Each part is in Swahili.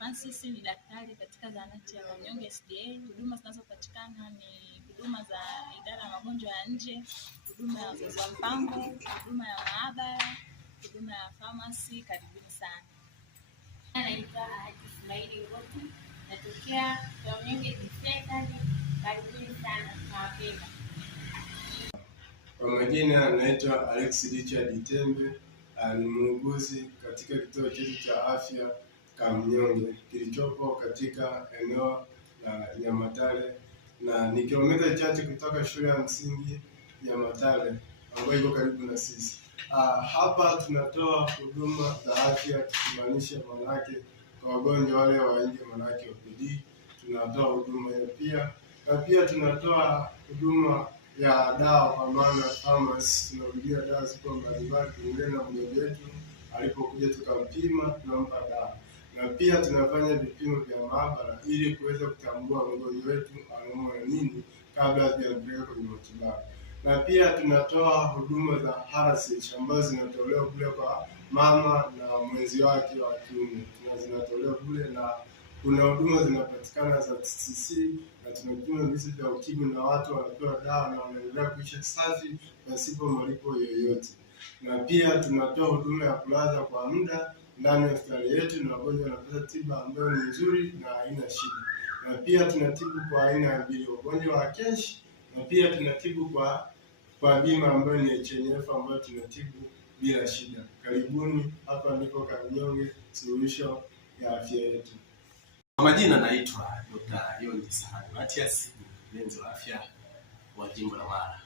Francis ni daktari katika zahanati ya Wanyonge SDA. Huduma zinazopatikana ni huduma za idara ya magonjwa ya nje, huduma ya uzazi wa mpango, huduma ya maabara, huduma ya pharmacy. Karibuni sana. Naitwa Haji Ismaili Ngoti, natokea Wanyonge Dispensary. Karibuni sana, tunawapenda. Kwa majina anaitwa Alex Richard Tembe, ni muuguzi katika kituo chetu cha afya Kamnyonge kilichopo katika eneo la Nyamatare, na ni kilomita chache kutoka shule ya msingi Nyamatare ambayo iko karibu na sisi. Hapa tunatoa huduma za afya, tukimaanisha manake kwa wagonjwa wale wa nje, manake OPD tunatoa huduma hiyo pia, na pia tunatoa huduma ya dawa kwa maana pharmacy. Tunarudia dawa ziko mbalimbali kulingana na mgonjwa wetu alipokuja, tukampima tunampa dawa, na pia tunafanya vipimo vya maabara ili kuweza kutambua mgonjwa wetu anaumwa na nini kabla hajampeleka kwenye matibabu. Na pia tunatoa huduma za RCH ambazo zinatolewa kule kwa mama na mwenzi wake wa kiume, zinatolewa kule, na kuna huduma zinapatikana za TCC, na tunapima virusi vya ukimwi na watu wanapewa dawa na wanaendelea kuishi safi pasipo malipo yoyote. Na pia tunatoa huduma ya kulaza kwa muda ndani ya hospitali yetu, na wagonjwa wanapata tiba ambayo ni nzuri na haina shida. Na pia tunatibu kwa aina mbili, wagonjwa wa kesh, na pia tunatibu kwa bima ambayo ni HNF ambayo tunatibu bila shida. Karibuni, hapa ndipo Kamnyonge, suluhisho ya afya yetu. Kwa majina naitwa Dr. Yondi Sahani Matias, mkurugenzi wa afya wa jimbo la Mara.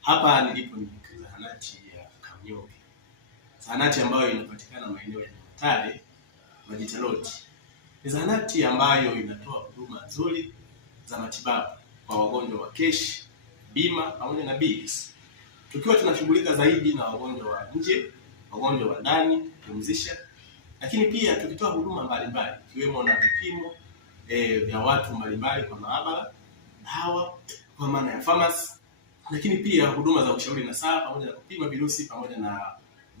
Hapa nilipo ni zahanati ya Kamnyonge, zahanati ambayo inapatikana maeneo ya Nyamatare, Majita Road. Ni zahanati ambayo inatoa huduma nzuri za matibabu kwa wagonjwa wa kesh, bima pamoja na bills. Tukiwa tunashughulika zaidi na wagonjwa wa nje, wagonjwa wa ndani, kupumzisha, lakini pia tukitoa huduma mbalimbali ikiwemo na vipimo vya watu mbalimbali kwa maabara, dawa kwa maana ya pharmacy, lakini pia huduma za ushauri na saa pamoja na kupima virusi pamoja na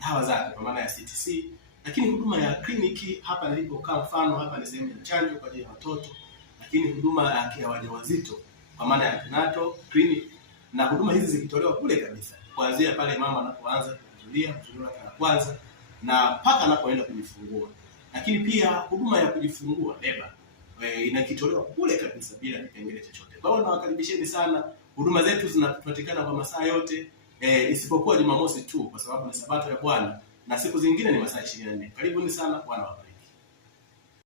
dawa zake kwa maana ya CTC, lakini huduma ya kliniki. Hapa nilipokaa mfano, hapa ni sehemu ya chanjo kwa ajili ya watoto, lakini huduma ya wajawazito kwa maana ya prenatal clinic, na huduma hizi zikitolewa kule kabisa kuanzia pale mama anapoanza kuzulia la kwanza na mpaka anapoenda kujifungua. Lakini pia huduma ya kujifungua leba inakitolewa kule kabisa bila kipengele chochote. Kwa hiyo nawakaribisheni sana. Huduma zetu zinapatikana kwa masaa yote isipokuwa Jumamosi tu kwa sababu ni Sabato ya Bwana, na siku zingine ni masaa 24. Karibuni sana, Bwana